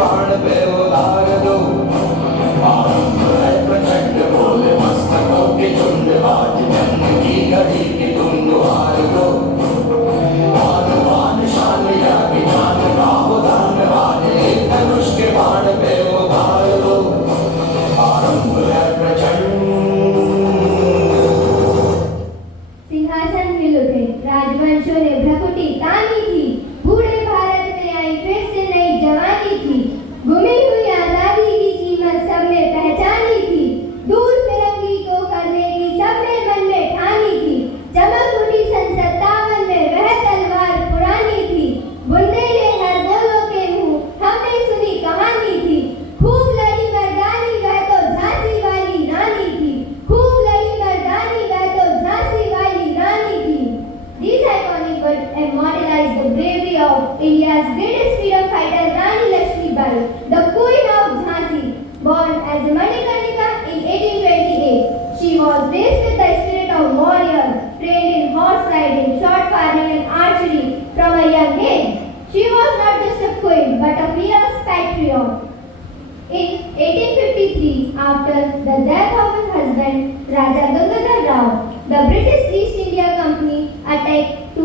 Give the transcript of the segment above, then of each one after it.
बाण पे उतार दो। आरंभ है प्रचंड बोले मस्तकों के झुंड, आज जंग की घड़ी की धुन हार दो। आन शान या की जान का हो धन्यवाद, एक धनुष के बाण पे उतार दो। आरंभ है प्रचंड। सिंहासन हिल उठे, राजवंशों ने भ्रकुटी तानी थी, बूढ़े भारत में आई फिर से नई जवानी थी। गुमी हुई आजादी की कीमत सबने पहचानी थी, दूर फिरंगी को करने की सबने मन में ठानी थी। चमक उठी सन 57 में वह तलवार पुरानी थी, बुंदेले हर बोलों के मुंह हमने सुनी कहानी थी। खूब लड़ी मर्दानी वह तो झांसी वाली रानी थी, खूब लड़ी मर्दानी वह तो झांसी वाली रानी थी। These iconic words immortalize the bravery of India's greatest freedom fighter Rani Lakshmibai, the Queen of Jhansi. Born as Manikarnika in 1828, she was raised with the spirit of warrior, trained in horse riding, shot firing and archery from a young age. She was not just a queen but a fierce patriot. In 1853, after the death of his husband Raja Gangadhar Rao, the British East India Company attacked to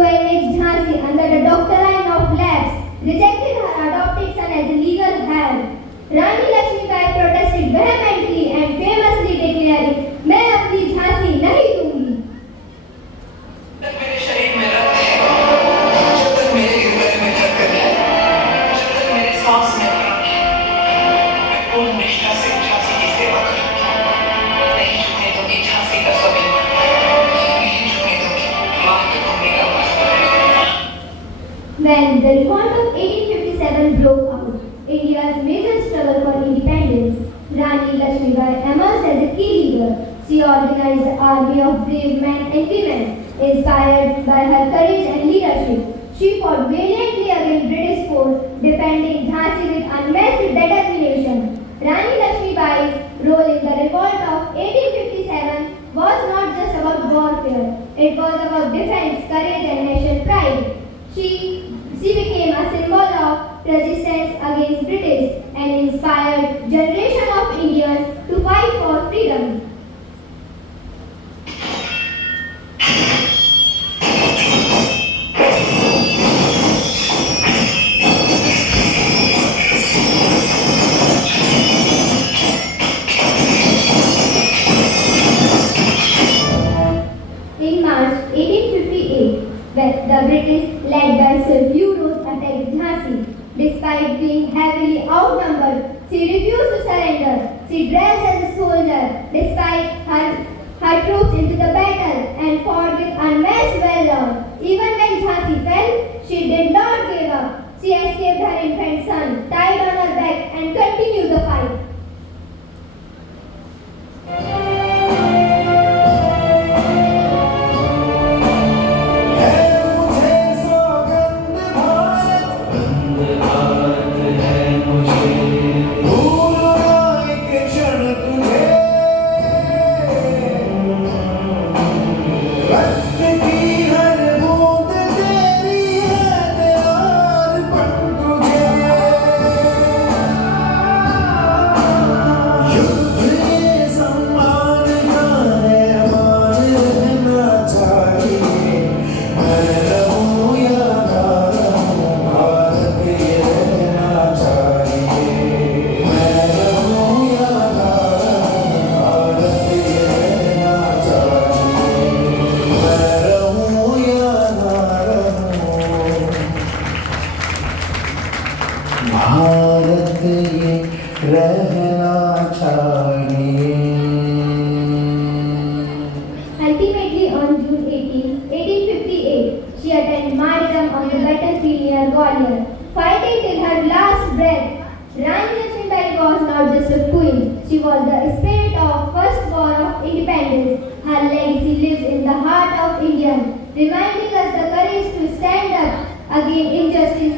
annex Jhansi under the doctrine of lapse, rejected her adopted son as a legal heir. Rani Lakshmibai protested vehemently and famously declaring, "मैं अपनी झांसी नहीं दूंगी." मेरे शरीर में रक्त है, जब तक मेरे हृदय में धड़कन है, जब तक मेरे सांस में प्राण है, मैं पूर्ण निष्ठा से झांसी की सेवा करूंगी। नहीं झुकने दूंगी झांसी का स्वाभिमान, नहीं झुकने दूंगी मातृभूमि का वास्तव। When the revolt of 1857 broke out, India's major struggle for independence, Rani Lakshmibai emerged as a key leader. She organized an army of brave men and women, inspired by her courage and leadership. She fought valiantly against British force, defending Jhansi with unmatched determination. Rani Lakshmibai's role in the revolt of 1857 was not just about warfare; it was about defense, courage, and national pride. She became a symbol of resistance against British and inspired generation of Indians to fight for freedom. In March 1858, the British, led by Sir Hugh Ross, attacked Jhansi. Despite being heavily outnumbered, she refused to surrender. She dressed as a soldier, despite her troops into the battle and fought with unmatched valor. Even when Jhansi fell, she did not give up. She escaped her infant son, tied on her back, and continued the fight. Bharat ये रहना चाहिए। Ultimately, on June 18, 1858, she attended martyrdom on the battlefield near Gwalior, fighting till her last breath. Rani Lakshmibai was not just a queen; she was the spirit of first war of independence. Her legacy lives in the heart of Indians, reminding us the courage to stand up against injustice